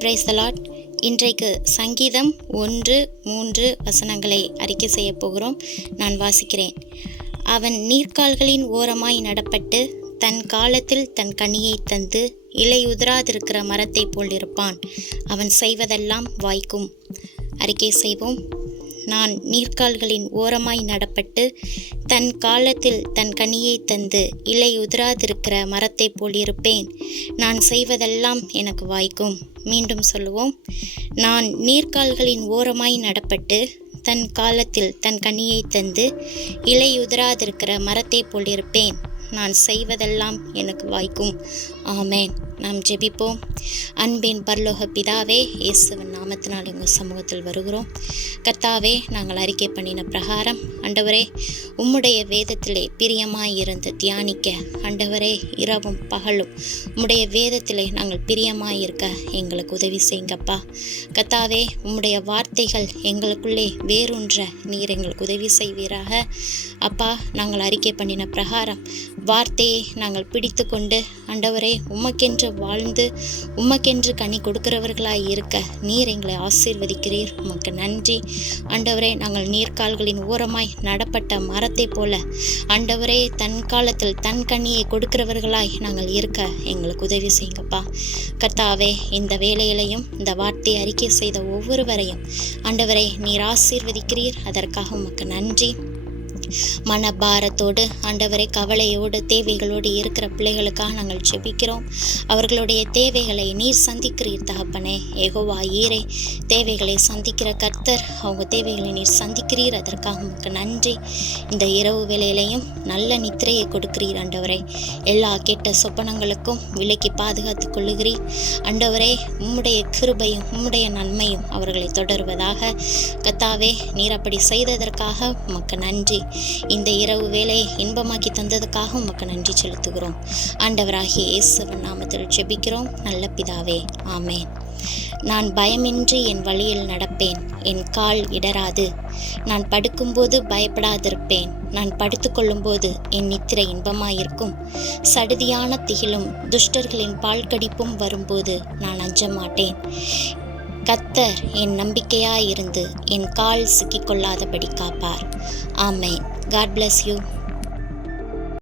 Praise the Lord. இன்றைக்கு சங்கீதம் 1:3 வசனங்களை அறிக்கை செய்ய போகிறோம். நான் வாசிக்கிறேன். அவன் நீர்க்கால்களின் ஓரமாய் நடப்பட்டு தன் காலத்தில் தன் கனியை தந்து இலையுதிராதிருக்கிற மரத்தை போல் இருப்பான். அவன் செய்வதெல்லாம் வாய்க்கும். அறிக்கை செய்வோம். நான் நீர்க்கால்களின் ஓரமாய் நடப்பட்டு தன் காலத்தில் தன் கனியை தந்து இலை உதிராதிருக்கிற மரத்தை போல் இருப்பேன். நான் செய்வதெல்லாம் எனக்கு வாய்க்கும். மீண்டும் சொல்லுவோம். நான் நீர்க்கால்களின் ஓரமாய் நடப்பட்டு தன் காலத்தில் தன் கனியை தந்து இலை உதிராதிருக்கிற மரத்தை போல் இருப்பேன். நான் செய்வதெல்லாம் எனக்கு வாய்க்கும். ஆமேன். நாம் ஜெபிப்போம். அன்பின் பரலோக பிதாவே, இயேசுவின் நாமத்தினால் உங்கள் சமூகத்தில் வருகிறோம். கர்த்தாவே, நாங்கள் அறிக்கை பண்ணின பிரகாரம் ஆண்டவரே, உம்முடைய வேதத்திலே பிரியமாயிருந்து தியானிக்க ஆண்டவரே, இரவும் பகலும் உம்முடைய வேதத்திலே நாங்கள் பிரியமாயிருக்க எங்களுக்கு உதவி செய்யுங்கப்பா. கர்த்தாவே, உம்முடைய வார்த்தைகள் எங்களுக்குள்ளே வேரூன்ற நீர் எங்களுக்கு உதவி செய்வீராக. அப்பா, நாங்கள் அறிக்கை பண்ணின பிரகாரம் வார்த்தையை நாங்கள் பிடித்து கொண்டு ஆண்டவரே, உமக்கென்று வாழ்ந்து உமக்கென்று கனி கொடுக்கிறவர்களாய் இருக்க நீர் எங்களை ஆசீர்வதிக்கிறீர். உமக்கு நன்றி ஆண்டவரே. நாங்கள் நீர்க்கால்களின் ஓரமாய் நடப்பட்ட மரத்தை போல ஆண்டவரே, தன் காலத்தில் தன் கனியை கொடுக்கிறவர்களாய் நாங்கள் இருக்க எங்களுக்கு உதவி செய்யுங்கப்பா. கர்த்தாவே, இந்த வேலையிலையும் இந்த வார்த்தையை அறிக்கை செய்த ஒவ்வொருவரையும் ஆண்டவரே நீர் ஆசீர்வதிக்கிறீர். அதற்காக உமக்கு நன்றி. மனபாரத்தோடு ஆண்டவரை கவலையோடு தேவைகளோடு இருக்கிற பிள்ளைகளுக்காக நாங்கள் ஜெபிக்கிறோம். அவர்களுடைய தேவைகளை நீர் சந்திக்கிறீர் தகப்பனே. யெகோவா ஈரே, தேவைகளை சந்திக்கிற கர்த்தர், அவங்க தேவைகளை நீர் சந்திக்கிறீர். அதற்காக உங்களுக்கு நன்றி. இந்த இரவு வேளையிலையும் நல்ல நித்திரையை கொடுக்கிறீர் ஆண்டவரே. எல்லா கெட்ட சொப்பனங்களுக்கும் விலக்கி பாதுகாத்து கொள்ளுகிறீர் ஆண்டவரே. உம்முடைய கிருபையும் உம்முடைய நன்மையும் அவர்களை தொடருவதாக. கர்த்தாவே, நீர் அப்படி செய்ததற்காக உமக்கு நன்றி. இந்த இரவு வேலையை இன்பமாக்கி தந்ததுக்காக உமக்கு நன்றி செலுத்துகிறோம். ஆண்டவராகிய இயேசுவின் நாமத்தில் ஜெபிக்கிறோம் நல்ல பிதாவே. ஆமேன். நான் பயமின்றி என் வழியில் நடப்பேன். என் கால் இடராது. நான் படுக்கும்போது பயப்படாதிருப்பேன். நான் படுத்துக்கொள்ளும்போது என் நித்திரை இன்பமாயிருக்கும். சடுதியான திகிலும் துஷ்டர்களின் பால் கடிப்பும் வரும்போது நான் அஞ்ச மாட்டேன். கர்த்தர் என் நம்பிக்கையாயிருந்து என் கால் சிக்கிக்கொள்ளாதபடி காப்பார். ஆமேன். God bless you.